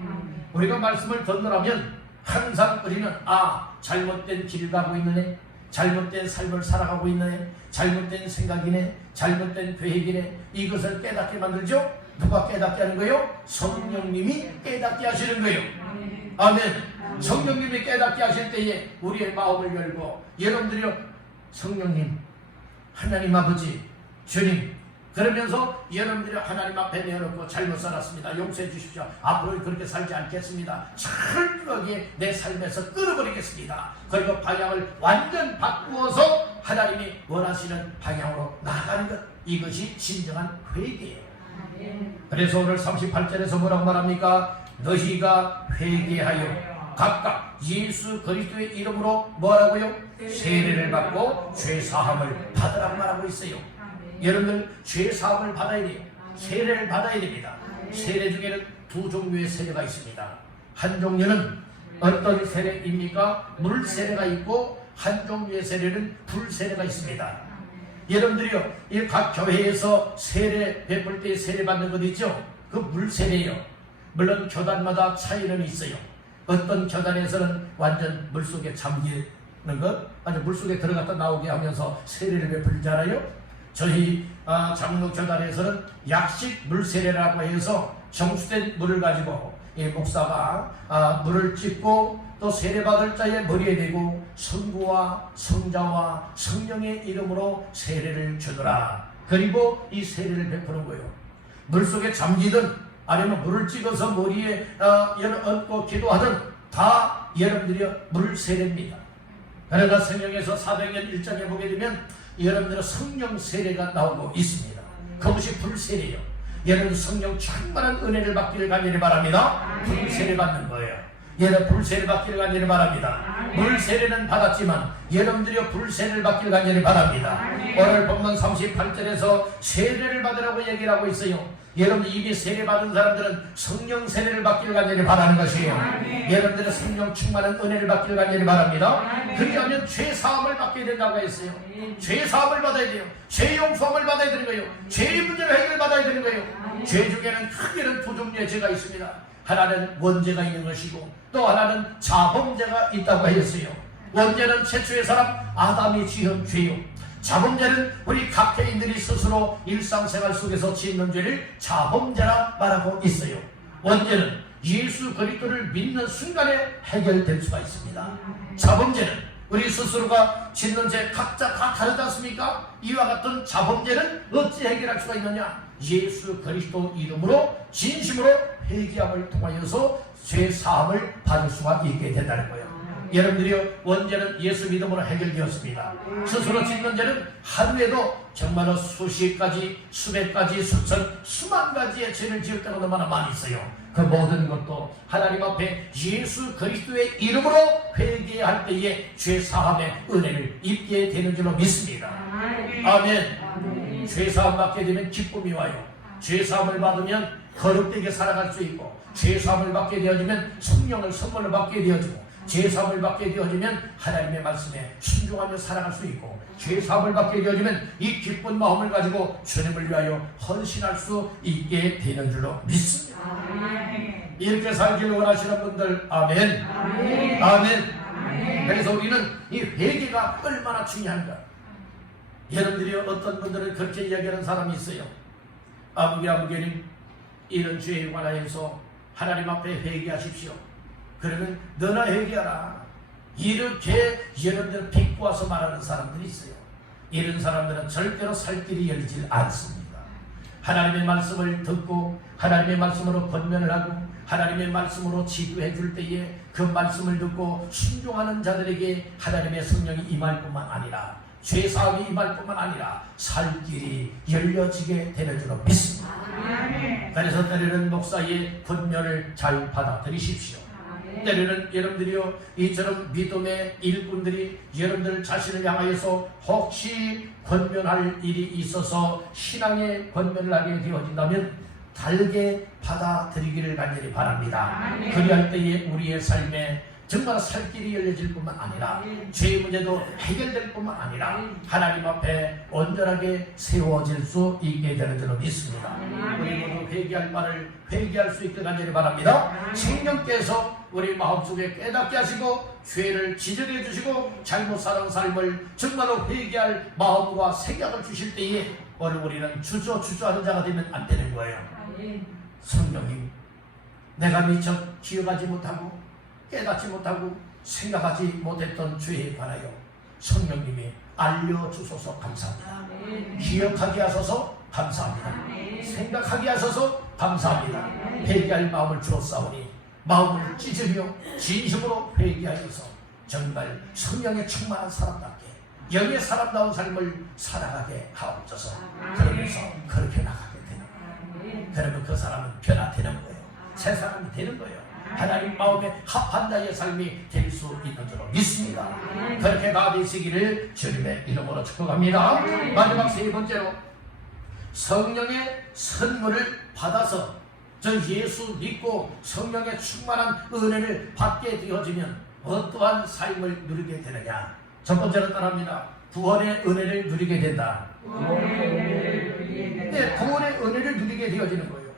우리가 말씀을 듣느라면 항상 우리는 잘못된 길을 가고 있네, 잘못된 삶을 살아가고 있네, 잘못된 생각이네, 잘못된 계획이네, 이것을 깨닫게 만들죠. 누가 깨닫게 하는 거예요? 성령님이 깨닫게 하시는 거예요. 아멘. 성령님이 깨닫게 하실 때에 우리의 마음을 열고, 여러분들이요, 성령님, 하나님 아버지, 주님, 그러면서 여러분들이 하나님 앞에 내어놓고 잘못 살았습니다. 용서해 주십시오. 앞으로 그렇게 살지 않겠습니다. 철저하게 내 삶에서 끊어버리겠습니다. 그리고 방향을 완전 바꾸어서 하나님이 원하시는 방향으로 나아가는 것, 이것이 진정한 회개예요. 그래서 오늘 38절에서 뭐라고 말합니까? 너희가 회개하여 각각 예수 그리스도의 이름으로 뭐라고요? 세례를 받고 죄사함을 받으라고 말하고 있어요. 여러분들 죄사함을 받아야 돼요. 세례를 받아야 됩니다. 세례 중에는 두 종류의 세례가 있습니다. 한 종류는 어떤 세례입니까? 물세례가 있고, 한 종류의 세례는 불세례가 있습니다. 여러분들이요, 이 각 교회에서 세례 베풀 때 세례 받는 것 있죠? 그 물세례예요. 물론 교단마다 차이는 있어요. 어떤 교단에서는 완전 물속에 잠기는 것, 아니 물속에 들어갔다 나오게 하면서 세례를 베풀잖아요. 저희 장로 교단에서는 약식 물세례라고 해서 정수된 물을 가지고 이 목사가 물을 찢고 또 세례받을 자의 머리에 대고 성부와 성자와 성령의 이름으로 세례를 주더라. 그리고 이 세례를 베푸는 거예요. 물속에 잠기든 아니면 물을 찍어서 머리에 얹고 기도하든 다 여러분들이 물세례입니다. 그러나 성경에서 사도행전 1장에 보게 되면 여러분들은 성령 세례가 나오고 있습니다. 그것이 불세례예요. 여러분 성령 충만한 은혜를 받기를 간절히 바랍니다. 불세례 받는 거예요. 여러분 불세례 받기를 간절히 바랍니다. 물세례는 받았지만 여러분들이 불세례를 받기를 간절히 바랍니다. 오늘 본문 38절에서 세례를 받으라고 얘기를 하고 있어요. 여러분 이미 세례 받은 사람들은 성령 세례를 받기를 간절히 바라는 것이에요. 여러분들은 성령 충만한 은혜를 받기를 간절히 바랍니다. 그리하면 죄 사함을 받게 된다고 했어요. 죄 사함을 받아야 돼요. 죄 용서함을 받아야 되는 거예요. 죄의 문제를 해결받아야 되는 거예요. 죄 중에는 크게는 두 종류의 죄가 있습니다. 하나는 원죄가 있는 것이고 또 하나는 자범죄가 있다고 했어요. 원죄는 최초의 사람 아담이 지은 죄요. 자범죄는 우리 각계인들이 스스로 일상생활 속에서 짓는 죄를 자범죄라 말하고 있어요. 원죄는 예수 그리스도를 믿는 순간에 해결될 수가 있습니다. 자범죄는 우리 스스로가 짓는 죄 각자 다 다르지 않습니까? 이와 같은 자범죄는 어찌 해결할 수가 있느냐? 예수 그리스도 이름으로 진심으로 회개함을 통하여서 죄 사함을 받을 수가 있게 된다는 거예요. 여러분들이요, 원죄는 예수 믿음으로 해결되었습니다. 스스로 짓는 죄는 하루에도 정말로 수십 가지, 수백 가지, 수천, 수만 가지의 죄를 지을 때가 얼마나 많이 있어요. 그 모든 것도 하나님 앞에 예수 그리스도의 이름으로 회개할 때에 죄 사함의 은혜를 입게 되는 줄로 믿습니다. 아멘. 죄 사함 받게 되면 기쁨이 와요. 죄 사함을 받으면 거룩되게 살아갈 수 있고, 죄 사함을 받게 되어지면 성령을 선물로 받게 되어지고, 죄사함을 받게 되어지면 하나님의 말씀에 순종하며 살아갈 수 있고, 죄사함을 받게 되어지면 이 기쁜 마음을 가지고 주님을 위하여 헌신할 수 있게 되는 줄로 믿습니다. 아멘. 이렇게 살기를 원하시는 분들 아멘. 아멘. 아멘. 그래서 우리는 이 회개가 얼마나 중요한가. 여러분들이 어떤 분들은 그렇게 이야기하는 사람이 있어요. 아무개님 이런 죄에 관하여서 하나님 앞에 회개하십시오. 그러면 너나 회개하라. 이렇게 여러분들 비꼬아서 말하는 사람들이 있어요. 이런 사람들은 절대로 살 길이 열리질 않습니다. 하나님의 말씀을 듣고 하나님의 말씀으로 권면을 하고 하나님의 말씀으로 지도해 줄 때에 그 말씀을 듣고 순종하는 자들에게 하나님의 성령이 임할 뿐만 아니라 죄사함이 임할 뿐만 아니라 살 길이 열려지게 되는 줄로 믿습니다. 그래서 때로는 목사의 권면을 잘 받아들이십시오. 때로는 여러분들이요, 이처럼 믿음의 일꾼들이 여러분들 자신을 향하여서 혹시 권면할 일이 있어서 신앙의 권면을 하게 되어진다면 달게 받아들이기를 간절히 바랍니다. 그리할 때에 우리의 삶에 정말 살 길이 열려질 뿐만 아니라 죄의 문제도 해결될 뿐만 아니라 하나님 앞에 온전하게 세워질 수 있게 되는 줄로 믿습니다. 우리 모두 회개할 바를 회개할 수 있게 간절히 바랍니다. 성령께서 우리 마음속에 깨닫게 하시고 죄를 지적해 주시고 잘못 살아온 삶을 정말로 회개할 마음과 생각을 주실 때에 오늘 우리는 주저하는 자가 되면 안 되는 거예요. 성령님, 내가 미처 기억하지 못하고 깨닫지 못하고 생각하지 못했던 죄에 관하여 성령님이 알려주셔서 감사합니다. 기억하게 하셔서 감사합니다. 생각하게 하셔서 감사합니다. 회개할 마음을 주었사오니 마음을 찢으며 진심으로 회개하여서 정말 성령의 충만한 사람답게 영의 사람다운 삶을 살아가게 하옵소서. 그러면서 그렇게 나가게 되는 거예요. 그러면 그 사람은 변화되는 거예요. 새 사람이 되는 거예요. 하나님 마음에 합한 자의 삶이 될 수 있는 줄로 믿습니다. 그렇게 다 되시기를 주님의 이름으로 축복합니다. 마지막 세 번째로, 성령의 선물을 받아서 저 예수 믿고 성령의 충만한 은혜를 받게 되어지면 어떠한 삶을 누리게 되느냐. 첫 번째로 따라합니다. 구원의 은혜를 누리게 된다. 네, 구원의 은혜를 누리게 되어지는 거예요.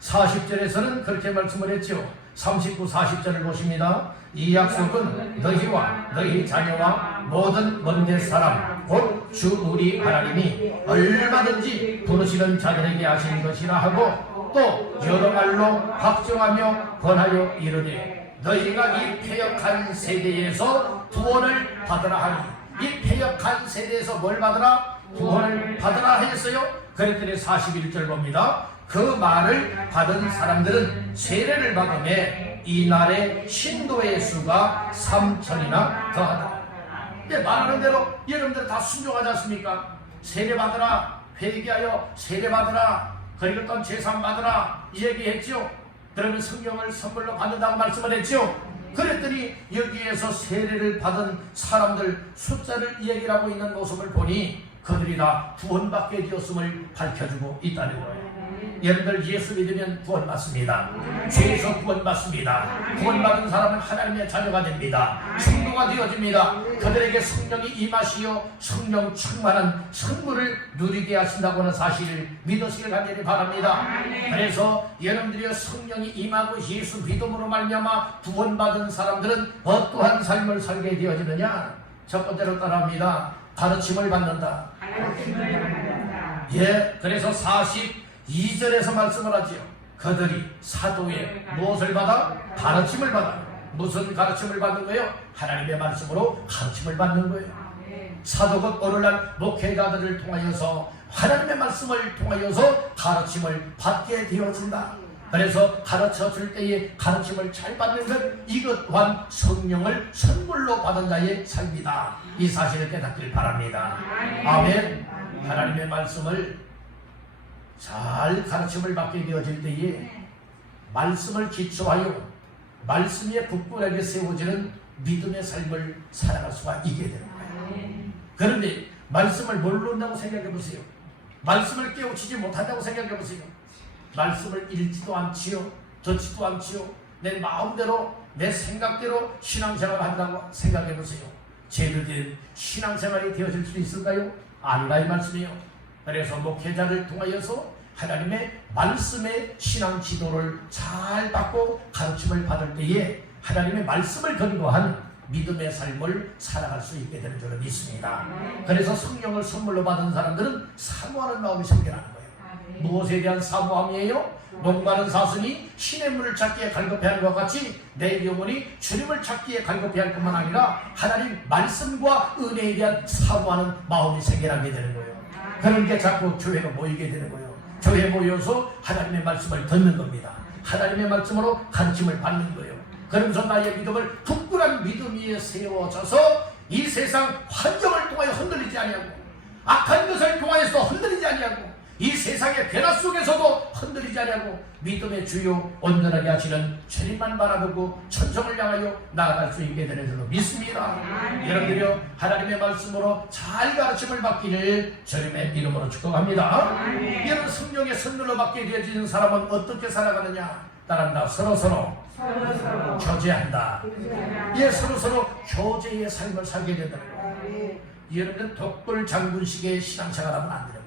40절에서는 그렇게 말씀을 했죠. 39, 40절을 보십니다. 이 약속은 너희와 너희 자녀와 모든 먼데 사람 곧 주 우리 하나님이 얼마든지 부르시는 자들에게 하신 것이라 하고 또 여러 말로 확정하며 권하여 이르되 너희가 이 패역한 세대에서 구원을 받으라 하니, 이 패역한 세대에서 뭘 받으라? 구원을 받으라 하였어요. 그랬더니 41절 봅니다. 그 말을 받은 사람들은 세례를 받음에 이날의 신도의 수가 3,000이나 더하더라. 말하는 대로 여러분들 다 순종하지 않습니까? 세례 받으라, 회개하여 세례 받으라, 그리고 또 제사 받으라 이 얘기했죠. 그러면 성경을 선물로 받는다고 말씀을 했죠. 그랬더니 여기에서 세례를 받은 사람들 숫자를 이야기하고 있는 모습을 보니 그들이 다 구원받게 되었음을 밝혀주고 있다는 거예요. 여러분들 예수 믿으면 구원받습니다. 죄에서 구원받습니다. 구원받은 사람은 하나님의 자녀가 됩니다. 성도가 되어집니다. 그들에게 성령이 임하시어 성령 충만한 선물을 누리게 하신다고 하는 사실을 믿으시길 간절히 바랍니다. 그래서 여러분들이 성령이 임하고 예수 믿음으로 말미암아 구원받은 사람들은 어떠한 삶을 살게 되어지느냐. 첫 번째로 따라합니다. 가르침을 받는다. 예, 그래서 42절에서 말씀을 하지요. 그들이 사도의 무엇을 받아? 가르침을 받아. 무슨 가르침을 받는 거예요? 하나님의 말씀으로 가르침을 받는 거예요. 사도가 오늘날 목회자들을 통하여서 하나님의 말씀을 통하여서 가르침을 받게 되어진다. 그래서 가르쳐 줄 때에 가르침을 잘 받는 것, 이것 또한 성령을 선물로 받은 자의 삶이다. 이 사실을 깨닫길 바랍니다. 아멘. 하나님의 말씀을 잘 가르침을 받게 되어질 때에 말씀을 기초하여 말씀에 굳건하게 세워지는 믿음의 삶을 살아갈 수가 있게 되는 거예요. 그런데 말씀을 모른다고 생각해 보세요. 말씀을 깨우치지 못한다고 생각해 보세요. 말씀을 읽지도 않지요, 듣지도 않지요. 내 마음대로 내 생각대로 신앙생활을 한다고 생각해 보세요. 제대로 된 신앙생활이 되어질 수 있을까요? 아니라 이 말씀이에요. 그래서 목회자를 통하여서 하나님의 말씀의 신앙 지도를 잘 받고 가르침을 받을 때에 하나님의 말씀을 근거한 믿음의 삶을 살아갈 수 있게 되는 줄을 믿습니다. 그래서 성령을 선물로 받은 사람들은 사모하는 마음이 생겨나는 거예요. 무엇에 대한 사모함이에요? 목마른 사슴이 신의 물을 찾기에 갈급해하는 것 같이 내 영혼이 주님을 찾기에 갈급해할 뿐만 아니라 하나님 말씀과 은혜에 대한 사모하는 마음이 생겨나게 되는 거예요. 그런 게 자꾸 교회로 모이게 되는 거예요. 교회에 모여서 하나님의 말씀을 듣는 겁니다. 하나님의 말씀으로 가르침을 받는 거예요. 그러면서 나의 믿음을 굳건한 믿음 위에 세워져서 이 세상 환경을 통하여 흔들리지 아니하고 악한 것을 통하여서 흔들리지 아니하고 이 세상의 변화 속에서도 흔들리지 않고 믿음의 주요 온전하게 하시는 주님만 바라보고 천성을 향하여 나아갈 수 있게 되는 줄로 믿습니다. 여러분들이요 하나님의 말씀으로 잘 가르침을 받기를 주님의 이름으로 축복합니다. 여러분 성령의 선물로 받게 되어지는 사람은 어떻게 살아가느냐? 따라합니다. 서로서로 교제한다. 예, 서로서로 교제의 삶을 살게 된다는 거예요. 여러분들 독불 장군식의 신앙생활하면 안 되는 거예요.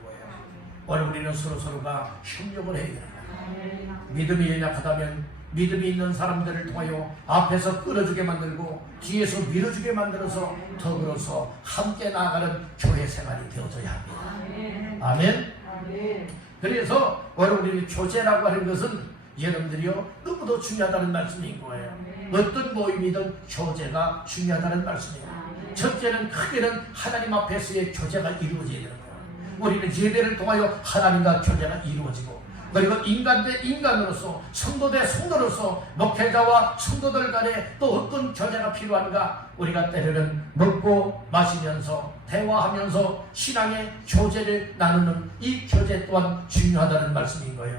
오늘 우리는 서로서로가 협력을 해야 되는 거예요. 믿음이 연약하다면 믿음이 있는 사람들을 통하여 앞에서 끌어주게 만들고 뒤에서 밀어주게 만들어서 더불어서 함께 나아가는 교회 생활이 되어져야 합니다. 아멘. 그래서 오늘 우리 교제라고 하는 것은 여러분들이요 너무도 중요하다는 말씀인 거예요. 어떤 모임이든 교제가 중요하다는 말씀이에요. 첫째는 크게는 하나님 앞에서의 교제가 이루어져야 되는 거예요. 우리는 예배를 통하여 하나님과 교제가 이루어지고, 그리고 인간 대 인간으로서, 성도 대 성도로서 목회자와 성도들 간에 또 어떤 교제가 필요한가? 우리가 때로는 먹고 마시면서 대화하면서 신앙의 교제를 나누는 이 교제 또한 중요하다는 말씀인 거예요.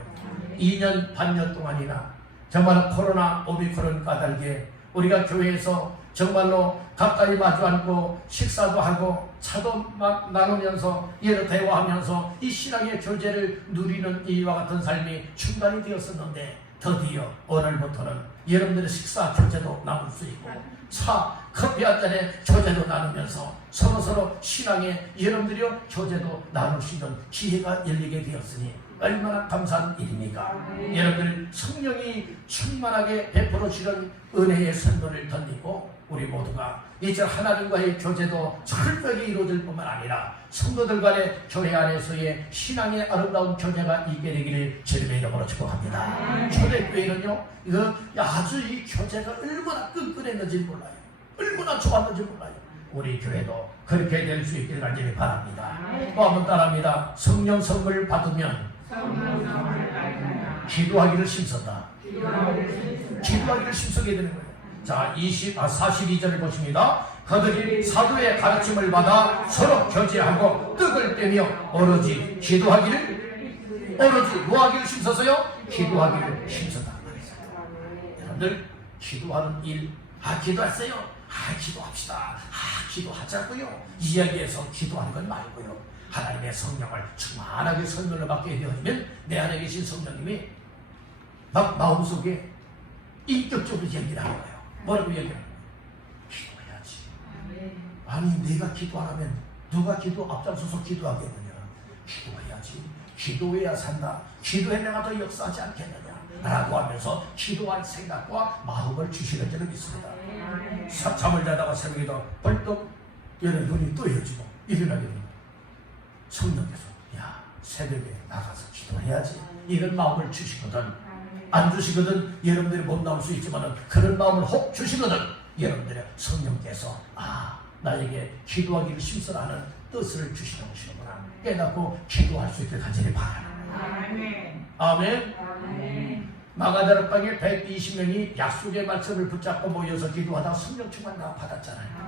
2년 반년 동안이나 정말 코로나 오미크론 까닭에 우리가 교회에서 정말로 가까이 마주 앉고 식사도 하고 차도 막 나누면서 예로 대화하면서 이 신앙의 교제를 누리는 이와 같은 삶이 중단이 되었었는데, 드디어 오늘부터는 여러분들의 식사 교제도 나눌 수 있고 차 커피 한 잔에 교제도 나누면서 서로서로 신앙의 여러분들이요 교제도 나눌 수 있는 기회가 열리게 되었으니 얼마나 감사한 일입니까? 여러분들 성령이 충만하게 베풀어 주는 은혜의 선물을 던지고 우리 모두가 이제 하나님과의 교제도 철저하게 이루어질 뿐만 아니라 성도들 간의 교회 안에서의 신앙의 아름다운 교제가 있게 되기를 주님의 이름으로 축복합니다. 초대교회는요 이거 아주 이 교제가 얼마나 끈끈했는지 몰라요. 얼마나 좋았는지 몰라요. 우리 교회도 그렇게 될 수 있기를 간절히 바랍니다. 또 한번 따라합니다. 성령 선물 받으면 기도하기를 힘쓴다. 기도하기를 힘쓰게 되는 거예요. 자, 42절을 보십니다. 그들이 사도의 가르침을 받아 서로 교제하고 떡을 떼며 오로지 기도하기를, 오로지 뭐하기를 힘써서요? 기도하기를 힘썼다. 여러분들 기도하는 일, 기도했어요? 기도합시다. 기도하자고요. 이야기해서 기도하는 건 말고요. 하나님의 성령을 충만하게 선물로 받게 되어지면 내 안에 계신 성령님이 막 마음속에 인격적으로 얘기를 하는 거예요. 뭐라고 얘기하는 거예요? 기도해야지. 아니 내가 기도 안 하면 누가 기도 앞장서서 기도하겠느냐. 기도해야지. 기도해야 산다. 기도해 내가 더 역사하지 않겠느냐 라고 하면서 기도할 생각과 마음을 주시는 줄을 믿습니다. 잠을 자다가 새벽에도 벌떡 눈이 떠여지고 일어나게 됩니다. 성령께서 야 새벽에 나가서 기도해야지 이런 마음을 주시거든. 안 주시거든 여러분들이 못 나올 수 있지만 그런 마음을 혹 주시거든 여러분들의 성령께서 나에게 기도하기를 힘쓰라는 뜻을 주시는 것이구나 깨닫고 기도할 수 있게 간절히 바랍니다. 아멘. 마가다락방에 120명이 약속의 말씀을 붙잡고 모여서 기도하다가 성령 충만 다 받았잖아요.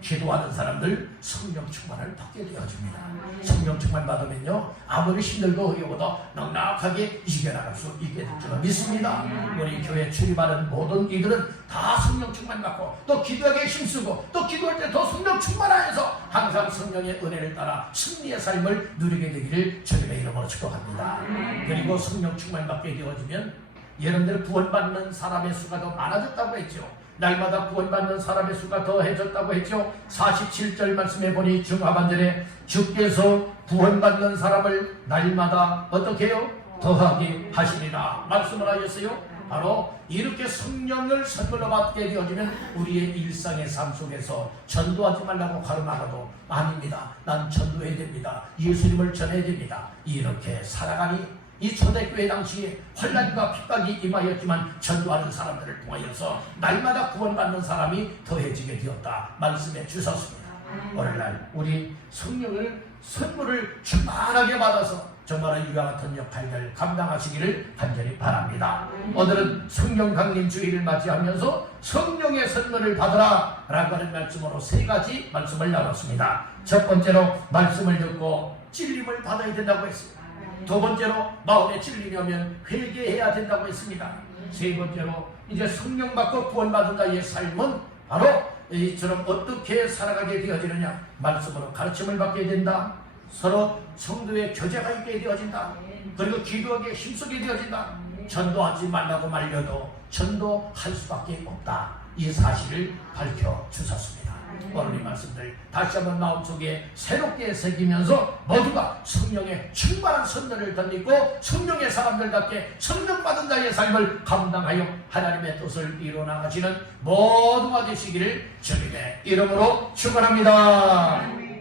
기도하는 사람들 성령 충만을 받게 되어줍니다. 성령 충만 받으면요 아무리 힘들고 어려워도 넉넉하게 이겨나갈 수 있게 될 줄 믿습니다. 우리 교회 출입하는 모든 이들은 다 성령 충만 받고 또 기도하기에 힘쓰고 또 기도할 때 더 성령 충만하여서 항상 성령의 은혜를 따라 승리의 삶을 누리게 되기를 주님의 이름으로 축복합니다. 그리고 성령 충만 받게 되어지면 여러분들 구원받는 사람의 수가 더 많아졌다고 했죠. 날마다 구원받는 사람의 수가 더해졌다고 했죠. 47절 말씀해 보니 중하반절에 주께서 구원받는 사람을 날마다 어떻게 해요? 더하게 하시리라 말씀을 하셨어요. 바로 이렇게 성령을 선물로 받게 되어지면 우리의 일상의 삶 속에서 전도하지 말라고 가르마라도 아닙니다. 난 전도해야 됩니다. 예수님을 전해야 됩니다. 이렇게 살아가니 이 초대교회 당시에 환난과 핍박이 임하였지만 전도하는 사람들을 통하여서 날마다 구원받는 사람이 더해지게 되었다 말씀해 주셨습니다. 오늘날 우리 성령을 선물을 충만하게 받아서 정말 이와 같은 역할을 감당하시기를 간절히 바랍니다. 오늘은 성령 강림 주일을 맞이하면서 성령의 선물을 받으라 라고 하는 말씀으로 3가지 말씀을 나눴습니다. 첫 번째로 말씀을 듣고 찔림을 받아야 된다고 했습니다. 두 번째로 마음에 찔림이 오면 회개해야 된다고 했습니다. 세 번째로 이제 성령 받고 구원받은 자의 삶은 바로 이처럼 어떻게 살아가게 되어지느냐, 말씀으로 가르침을 받게 된다. 서로 성도의 교제가 있게 되어진다. 그리고 기도하기에 힘쓰게 되어진다. 전도하지 말라고 말려도 전도할 수밖에 없다. 이 사실을 밝혀주셨습니다. 오늘 이 말씀들 다시 한번 마음속에 새롭게 새기면서 모두가 성령의 충만한 선녀를 덧입고 성령의 사람들답게 성령받은 자의 삶을 감당하여 하나님의 뜻을 이루어나가시는 모두가 되시기를 주님의 이름으로 축원합니다.